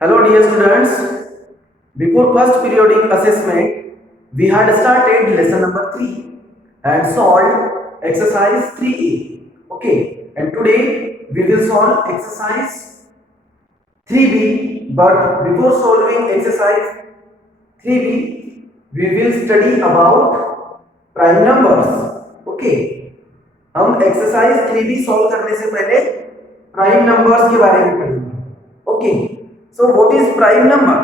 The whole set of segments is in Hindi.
Hello dear students, before first periodic assessment, we had started lesson number 3 and solved exercise 3A. Okay, and today we will solve exercise 3B, but before solving exercise 3B, we will study about prime numbers. Okay, हम एक्सरसाइज 3B सॉल्व करने से पहले प्राइम नंबर्स के बारे में पढ़ेंगे. Okay, so what is prime number?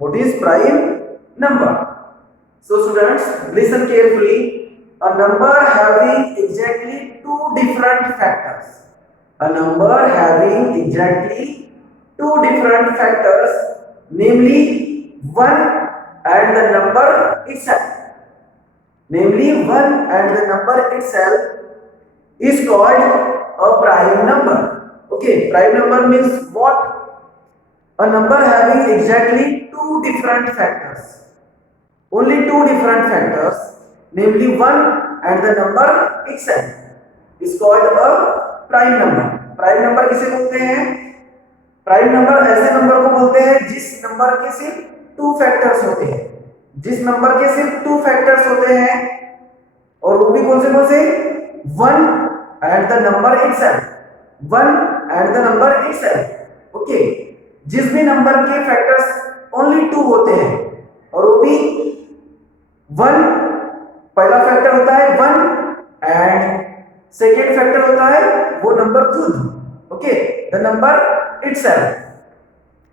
What is prime number? So students, listen carefully. A number having exactly two different factors. A number having exactly two different factors, namely 1 and the number itself. Namely 1 and the number itself is called a prime number. Okay, prime number means what? A number having exactly two different factors. Only two different factors, namely 1 and the number itself, is called a prime number. Prime number किसे बोलते हैं? प्राइम नंबर ऐसे नंबर को बोलते हैं जिस नंबर के सिर्फ टू फैक्टर्स होते हैं. जिस नंबर के सिर्फ टू फैक्टर्स होते हैं, और वो भी कौन से 1 and the number itself. 1 and the number itself. Okay, जिस भी नंबर के फैक्टर्स ओनली 2 होते हैं और वो भी 1, पहला फैक्टर होता है 1 एंड सेकेंड फैक्टर होता है वो नंबर खुद. Okay, the number itself.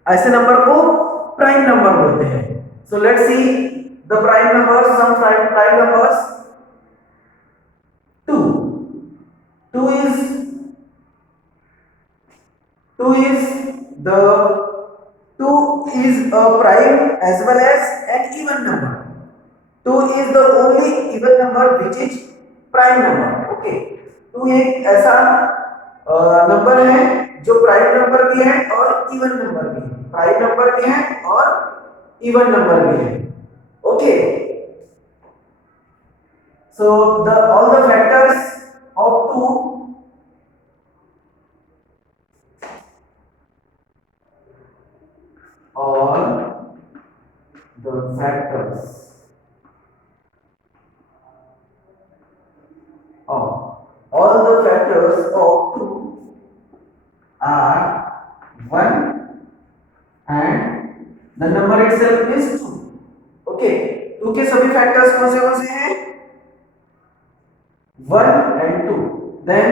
ऐसे नंबर को प्राइम नंबर बोलते हैं. So let's see the prime numbers. Some prime numbers. 2 2 is a prime as well as an even number. 2 is the only even number which is prime number. Okay, 2 एक ऐसा नंबर है जो प्राइम नंबर भी है और इवन नंबर भी है. प्राइम नंबर भी है और इवन नंबर भी है. Okay, so all the factors of 2 all the factors of 2 are 1 and the number itself is 2. Okay, 2 के सभी फैक्टर्स कौन से हैं? 1 and 2. then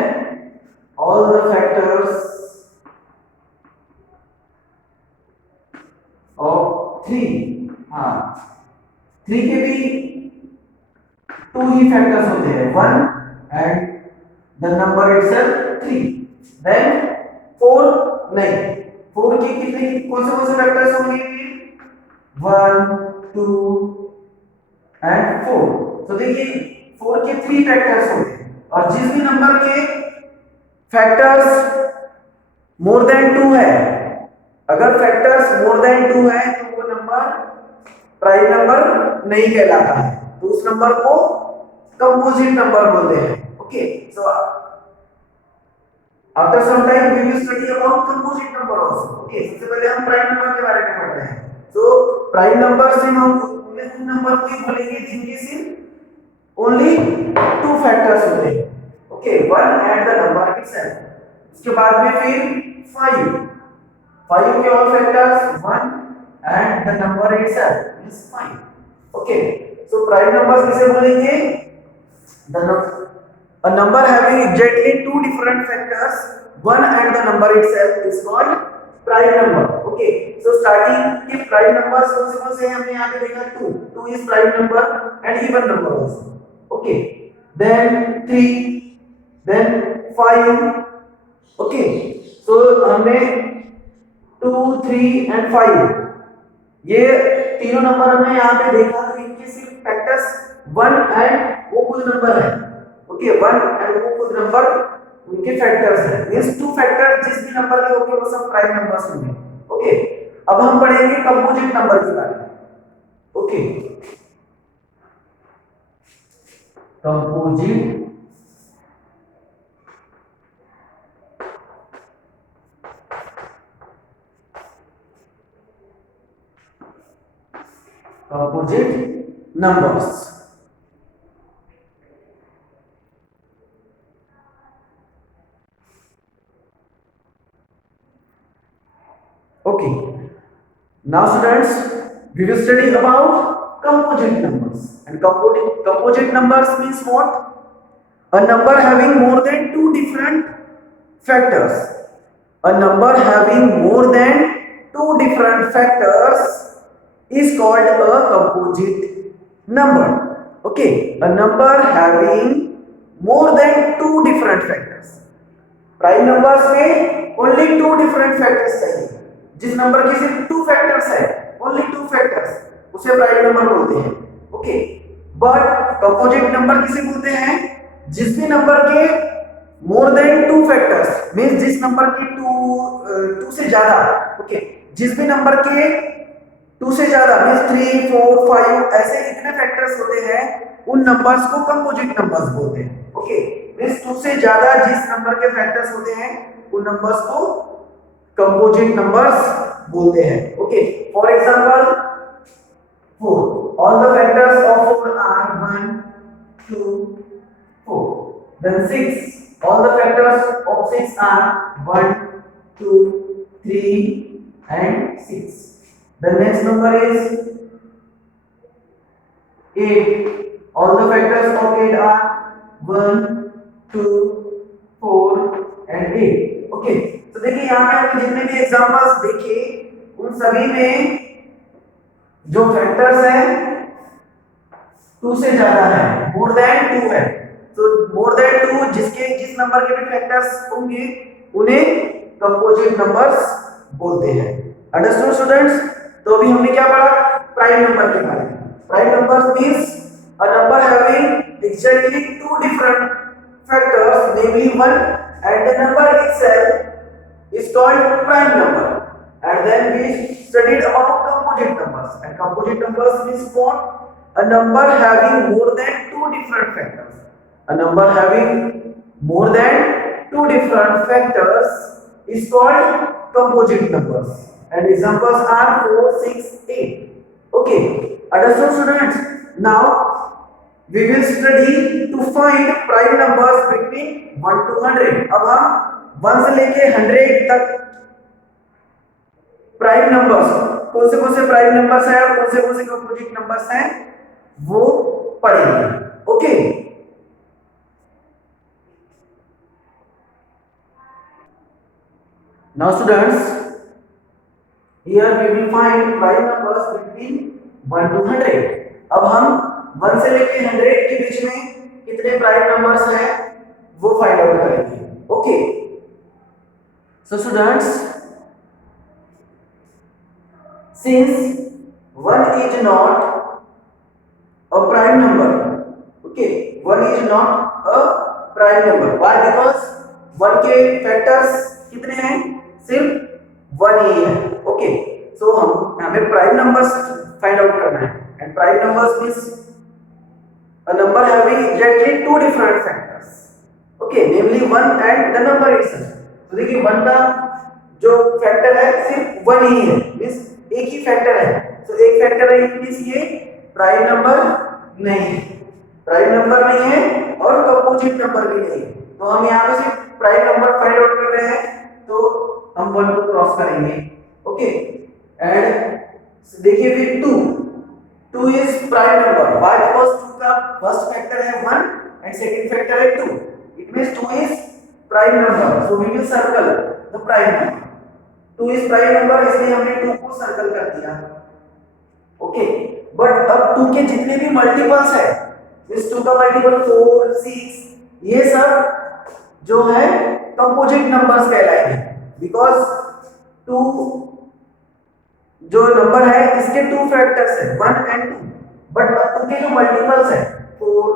all the factors of 3. हाँ, 3 के भी 2 ही फैक्टर्स होते हैं, 1 and the number itself 3. then 4 नहीं, 4 की कितने कौन से फैक्टर्स होंगे? 1 2 and 4. तो देखिए 4 के 3 फैक्टर्स होंगे और जिस भी नंबर के फैक्टर्स मोर देन 2 है, अगर फैक्टर्स मोर देन 2 है तो वो नंबर प्राइम नंबर नहीं कहलाता है. तो उस नंबर को कंपोजिट नंबर बोलते हैं. Okay, so after some time we will study about composite number also. Okay, सबसे पहले हम प्राइम नंबर के बारे में पढ़ते हैं. तो प्राइम नंबर से हम उन नंबर को बोलेंगे जिनके सिर्फ ओनली 2 फैक्टर्स होते हैं. Okay, 1 and the number itself. उसके बाद में फिर 5 के all factors 1 and the number itself is 5. Okay, so prime numbers किसे बोलेंगे? A number having exactly 2 different factors, 1 and the number itself is called prime number. Okay, so starting के prime numbers कौन से हैं? हमने यहाँ पे देखा 2 is prime number and even number also. Okay, then 3, then 5. Okay, so हमने 2 3 and 5 ये तीनों नंबर हमने यहाँ पे देखा. तो इनके सिर्फ फैक्टर्स 1 एंड वो खुद नंबर है. ओके, 1 एंड वो खुद नंबर उनके फैक्टर्स हैं. मींस 2 फैक्टर जिस भी नंबर के होंगे वो सब प्राइम नंबर्स होंगे. ओके, अब हम पढ़ेंगे कंपोजिट नंबर के बारे में. Okay, composite composite numbers. Okay, now students, we will study about composite numbers. And composite numbers means what? A number having more than two different factors. A number having more than two different factors is called a composite number. Okay, a number having more than two different factors. Prime numbers में ओनली टू डिफरेंट फैक्टर्स चाहिए. जिस नंबर के सिर्फ टू फैक्टर्स है, ओनली टू फैक्टर्स, उसे प्राइम नंबर बोलते हैं. ओके, बट कंपोजिट नंबर किसे बोलते हैं? जिस भी नंबर के more than two factors means जिस नंबर के टू से ज्यादा, ओके, जिस भी नंबर के टू से ज्यादा मींस 3 4 5 ऐसे इतने फैक्टर्स होते हैं, उन नंबर्स को कंपोजिट नंबर्स बोलते हैं. ओके, मींस टू से ज्यादा जिस नंबर के फैक्टर्स होते हैं, उन नंबर्स को कंपोजिट नंबर्स बोलते हैं. Okay, for example 4, all the factors of 4 are 1 2 4. Then 6, all the factors of 6 are 1 2 3 and 6. The next number is 8. All the factors of 8 are 1 2 4 and 8. Okay, तो देखिए यहाँ पे हमने जितने भी एग्जांपल्स देखे, उन सभी में जो फैक्टर्स हैं 2 से ज्यादा है, मोर देन 2 है. तो मोर देन 2 जिस नंबर के भी फैक्टर्स होंगे, उन्हें कंपोजिट नंबर्स बोलते हैं. Understood students? तो अभी हमने क्या पढ़ा? प्राइम नंबर के बारे में. Prime numbers means a number having exactly two different factors, namely 1, and the number itself is called prime number. And then we studied about composite numbers. And composite numbers means what? A number having more than two different factors. A number having more than two different factors is called composite numbers. And examples are 4, 6, 8. Okay, understood students? Now we will study to find prime numbers between 1 to 100. अब हम 1 से लेके 100 तक प्राइम नंबर्स, कौन से प्राइम नंबर्स हैं और कौन से कंपोजिट नंबर्स हैं, वो पढ़ेंगे. Okay, now students, here we will find prime numbers between 1 to 100. अब हम 1 से लेके 100 के बीच में कितने प्राइम नंबर्स हैं वो फाइंड आउट करेंगे. Okay, so students, since 1 is not a prime number, okay, 1 is not a prime number. Why? Because 1 के फैक्टर्स कितने हैं? सिर्फ 1 ही है. ओके, सो हमें प्राइम नंबर्स फाइंड आउट करना है. And prime numbers means a number having exactly two different factors, okay, namely 1 and the number itself. तो देखिए 1 का जो फैक्टर है सिर्फ 1 ही है, मींस एक ही फैक्टर है. तो एक फैक्टर है मींस ये प्राइम नंबर नहीं है, प्राइम नंबर नहीं है और कंपोजिट नंबर भी नहीं है. तो हम यहाँ पे सिर्फ प्राइम नंबर फाइंड आउट कर रहे हैं, तो हम 1 को क्रॉस करेंगे. ओके, एंड देखिए फिर 2 is prime number. Why? Because 2 का first factor है 1 and second factor है 2. It means 2 is prime number. So we will circle the prime number. 2 is prime number, इसलिए हमने 2 को सर्कल कर दिया. ओके, बट अब 2 के जितने भी मल्टीपल्स है, इस 2 का मल्टीपल 4 6, ये सब जो है कंपोजिट नंबर्स कहलाएंगे. बिकॉज 2 जो नंबर है इसके 2 फैक्टर्स है 1 and 2, बट 2 के जो मल्टीपल्स है 4,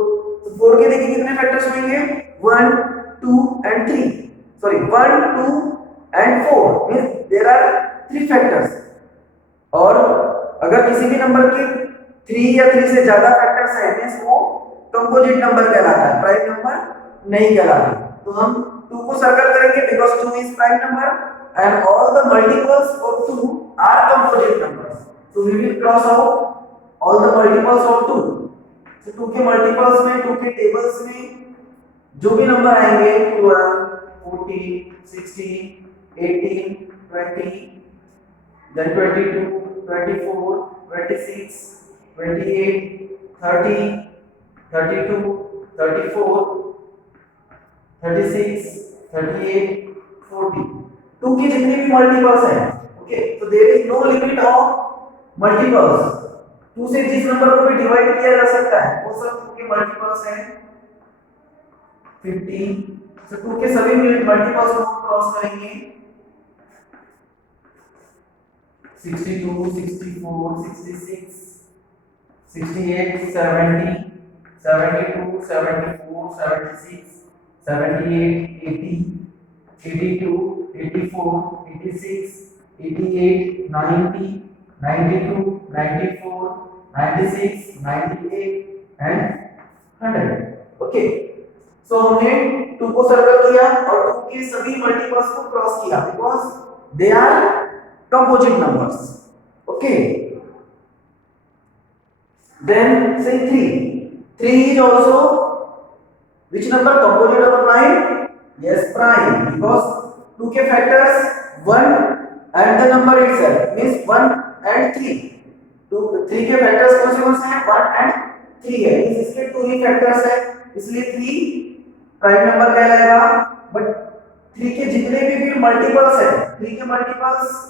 तो 4 के देखिए कितने फैक्टर्स होंगे? 1 2 and 3, sorry 1 2 and 4, means there are 3 factors. और अगर किसी भी नंबर के 3 या 3 से ज्यादा फैक्टर्स है मींस वो कंपोजिट नंबर कहलाता है, प्राइम नंबर नहीं कहलाता. तो हम 2 को सर्कल करेंगे because 2 is prime number and all the multiples of 2 are composite numbers. So we will cross out all the multiples of 2। तो 2 के मल्टीपल्स में, 2 के टेबल्स में जो भी नंबर आएंगे 12, 14, 16, 18, 20, then 22, 24, 26, 28, 30, 32, 34, 36, 38, 40, 2 के जितने भी मल्टीपल्स हैं, ओके, तो there is no limit of multiples. 2 से जिस नंबर को भी डिवाइड किया जा सकता है वो सब 2 के मल्टीपल्स हैं। 50, तो 2 के सभी मल्टीपल्स को हम क्रॉस करेंगे। 62, 64, 66, 68, 70, 72, 74, 76, 78, 80, 82, 84, 86, 88, 90, 92, 94, 96, 98 and 100। ओके, सो हमने 2 को सर्कल किया और 2 के सभी मल्टीपल्स को क्रॉस किया because they are composite numbers, okay, then say 3 is also which number? Composite of prime? Yes, prime, because 2 के factors 1 and the number itself means 1 and 3। 3 के factors कौन से हैं? 1 and 3 है, इसके 2 ही factors है, इसलिए 3 प्राइम नंबर कहलाएगा। बट 3 के जितने भी मल्टीपल्स है, 3 के मल्टीपल्स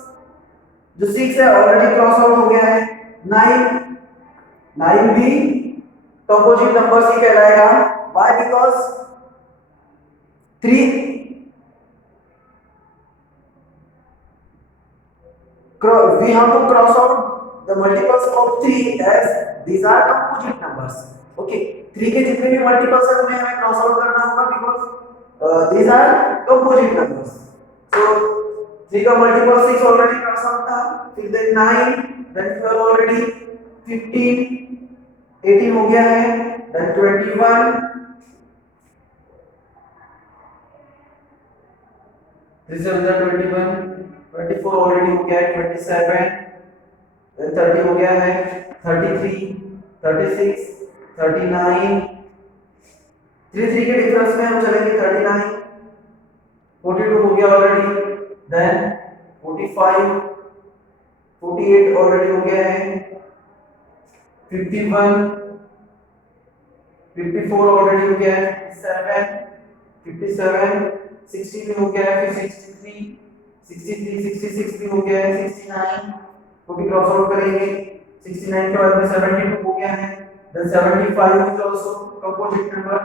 जो 6 है ऑलरेडी क्रॉस आउट हो गया है। 9 भी कंपोजिट नंबर्स ही कहलाएगा। Why? Because 3 we have to cross out the multiples of 3 as these are composite numbers, okay। 3 के जितने भी मल्टीपल्स है उन्हें हमें क्रॉस आउट करना होगा because these are composite numbers। so 3 का मल्टीपल 6 ऑलरेडी क्रॉस आउट था, फिर देन 9, देन 12 ऑलरेडी, 15, 18 हो गया है, then 21, this is the 21, 24 already हो गया है, 27, देन 30 हो गया है, 33, 36, 39, 3 के डिफरेंस में हम चलेंगे 39, 42 हो गया ऑलरेडी, then 45, 48 ऑलरेडी हो गया है, 51, 54 ऑलरेडी हो गया है, 57, 60 भी हो गया है, फिर 63, 66 भी हो गया है, 69 को भी क्रॉस आउट करेंगे, 69 के बाद में 72 हो गया है, then 75 is also composite number,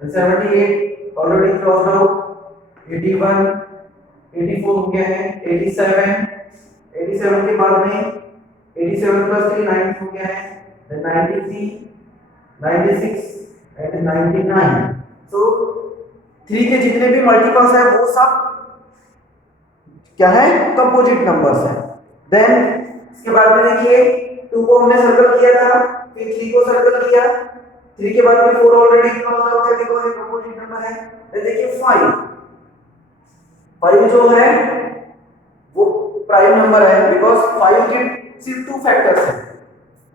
then 78 already crossed out, 81, 84 हो गया है, 87 के बाद में 87 plus 3 90 हो गया है, then 93, 96 and 99। so 3 के जितने भी मल्टीपल्स हैं वो सब क्या है? कंपोजिट नंबर्स हैं। देन इसके बाद में देखिए 2 को हमने सर्कल किया था, फिर 3 को सर्कल किया, 3 के बाद में 4 ऑलरेडी क्रॉस आउट है बिकॉज़ ये कंपोजिट नंबर है। देन देखिए 5 जो है वो प्राइम नंबर है बिकॉज 5 के सिर्फ 2 फैक्टर्स हैं,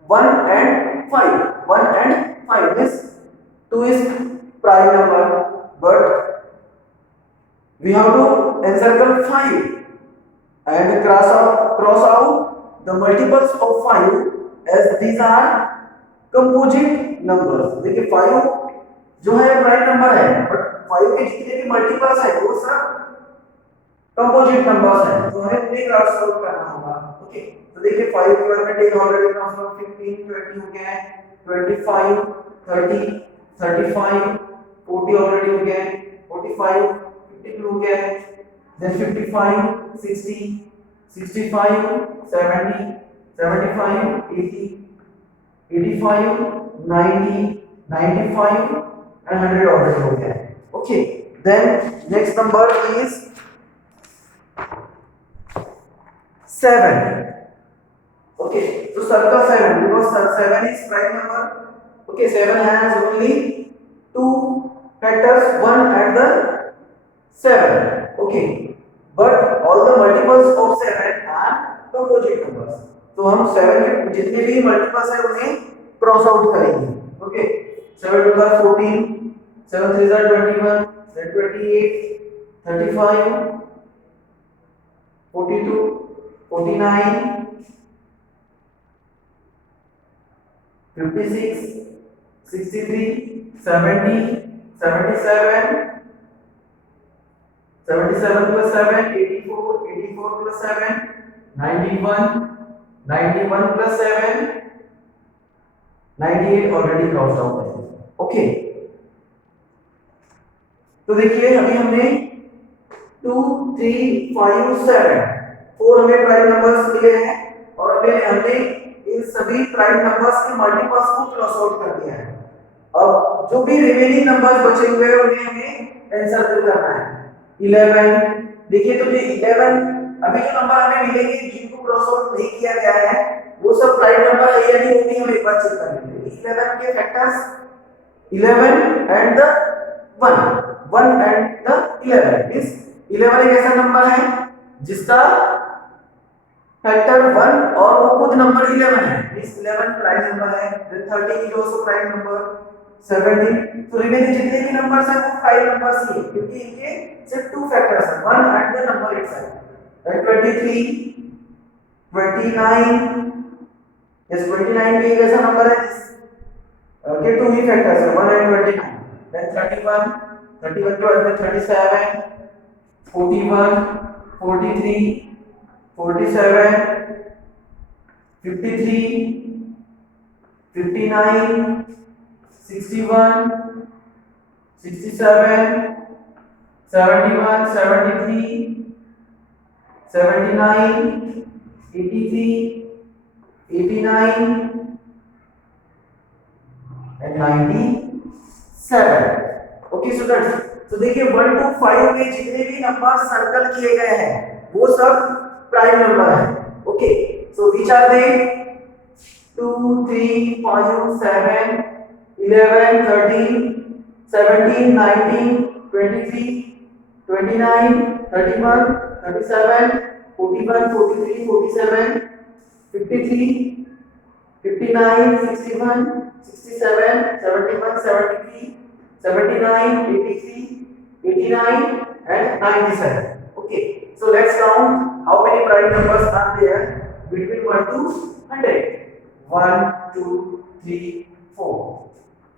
1 and 5 means 2 is prime number, but we have to encircle 5 and cross out the multiples of 5 as these are composite numbers। देखिए 5 जो है प्राइम नंबर है बट 5 के जितने भी मल्टीपल्स है वो सब कंपोजिट नंबर्स हैं, तो हमें उन्हें क्रॉस आउट करना होगा। ओके, तो देखिए 5 के बाद में 10 ऑलरेडी क्रॉस आउट, 15, 20 हो गया है, 25, 30, 35, 40 ऑलरेडी हो गया है, 45, 52 हो गया है, देन 55, 60, 65, 70, 75, 80, 85, 90, 95 and 100 ऑलरेडी हो गया है। Okay, then next number is 7। okay, so circle 7 because 7 is prime number। okay, 7 has only 2 factors, 1 and the 7। okay, but all the multiples of 7 are composite numbers। तो हम 7 के जितने भी मल्टीपल्स है उन्हें क्रॉस आउट करेंगे। ओके, 7 2 का 14, 7 3 का 21, then 28, 35, 42, 49, 56, 63, 70, 77, 77 plus 7, 84, 84 plus 7, 91, 91 plus 7, 98 already crossed out है। ओके, तो देखिए अभी हमने 2 3 5 7 4 हमें प्राइम नंबर्स मिले हैं और अभी हमने इन सभी प्राइम नंबर्स के मल्टीपल्स को क्रॉस आउट कर दिया है। अब जो भी रिमेनिंग नंबर्स बचे हुए हैं उन्हें हमें एनसर्कल करना है। 11, देखिए तो ये 11 अभी जो नंबर हमें मिलेंगे जिनको क्रॉस आउट नहीं किया गया है वो सब प्राइम नंबर है या नहीं वो भी हम एक बार चेक कर लेंगे। 11 के factors 11 and the 1 and the 11 means 11 एक ऐसा नंबर है जिसका फैक्टर 1 और वो खुद नंबर 11 है, मींस 11 प्राइम नंबर है। Then 13 is also prime number, 17, तो रिमेनिंग जितने भी नंबर्स हैं वो प्राइम नंबर्स ही हैं क्योंकि इनके सिर्फ 2 फैक्टर्स हैं, 1 and the number itself. Then 23, 29, yes 29 भी एक ऐसा नंबर है जिसके 2 ही फैक्टर्स हैं, 1 एंड 29। देन 31, 31 के बाद में 37, 41, 43, 47, 53, 59, 61, 67, 71, 73, 79, 83, 89 and 97। ओके स्टूडेंट्स, तो देखिए 1 to 5 में जितने भी नंबर सर्कल किए गए हैं वो सब प्राइम नंबर है। Okay, so which are they? 2 3 5 7 11 13 17 19 23 29 31 37 41 43 47 53 59 61 67 71 73 79 83 89 and 97। okay, so let's count how many prime numbers are there between 1 to 100. 1 2 3 4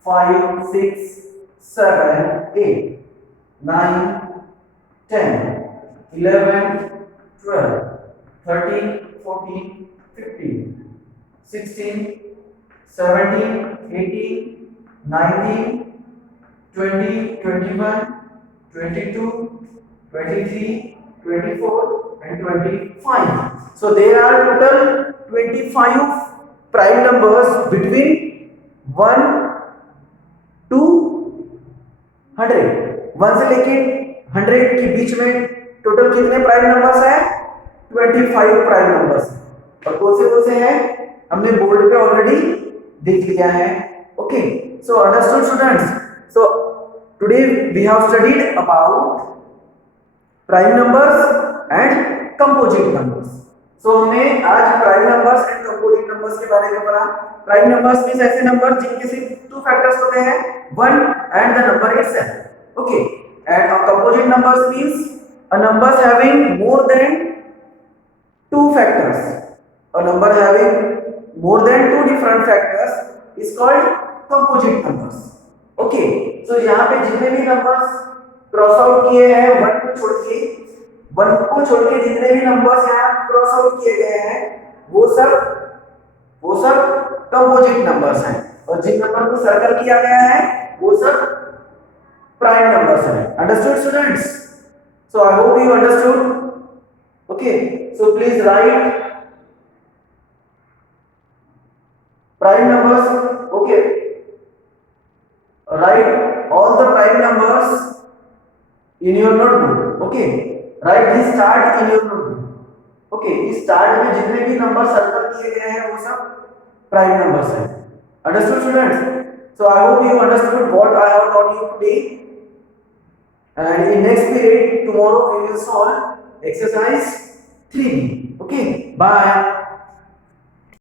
5 6 7 8 9 10 11 12 13 14 15 16 17 18 19 20 21 22 23 24 and 25. So there are total 25 prime numbers between 1 to 100। 1 से लेके 100 के बीच में टोटल कितने प्राइम नंबर्स हैं? 25 प्राइम नंबर्स। और कौन से हैं हमने बोर्ड पे ऑलरेडी देख लिया है। Okay, so understood students? So today we have studied about prime numbers and composite numbers. सो हमने आज prime numbers and composite numbers के बारे में पढ़ा। प्राइम नंबर्स मींस ऐसे नंबर जिनके सिर्फ 2 फैक्टर्स होते हैं, 1 and the number itself. Okay, and composite numbers means a number having more than 2 factors. A number having more than 2 different factors is called composite numbers. Okay, so यहाँ पे जितने भी नंबर्स क्रॉस आउट किए हैं 1 को छोड़ के जितने भी नंबर्स यहाँ क्रॉस आउट किए गए हैं वो सब कंपोजिट नंबर्स हैं और जिन नंबर को सर्कल किया गया है वो सब प्राइम नंबर्स हैं। Understood students? So I hope you understood. Okay, so please write prime numbers. Okay, write all the prime numbers in your notebook. Okay, write this chart in your notebook. Okay, इस चार्ट में जितने भी नंबर सर्कल किए गए हैं वो सब प्राइम नंबर्स हैं। Understood students? So I hope you understood what I have taught you today. And in next period tomorrow we will solve exercise 3. Okay, bye.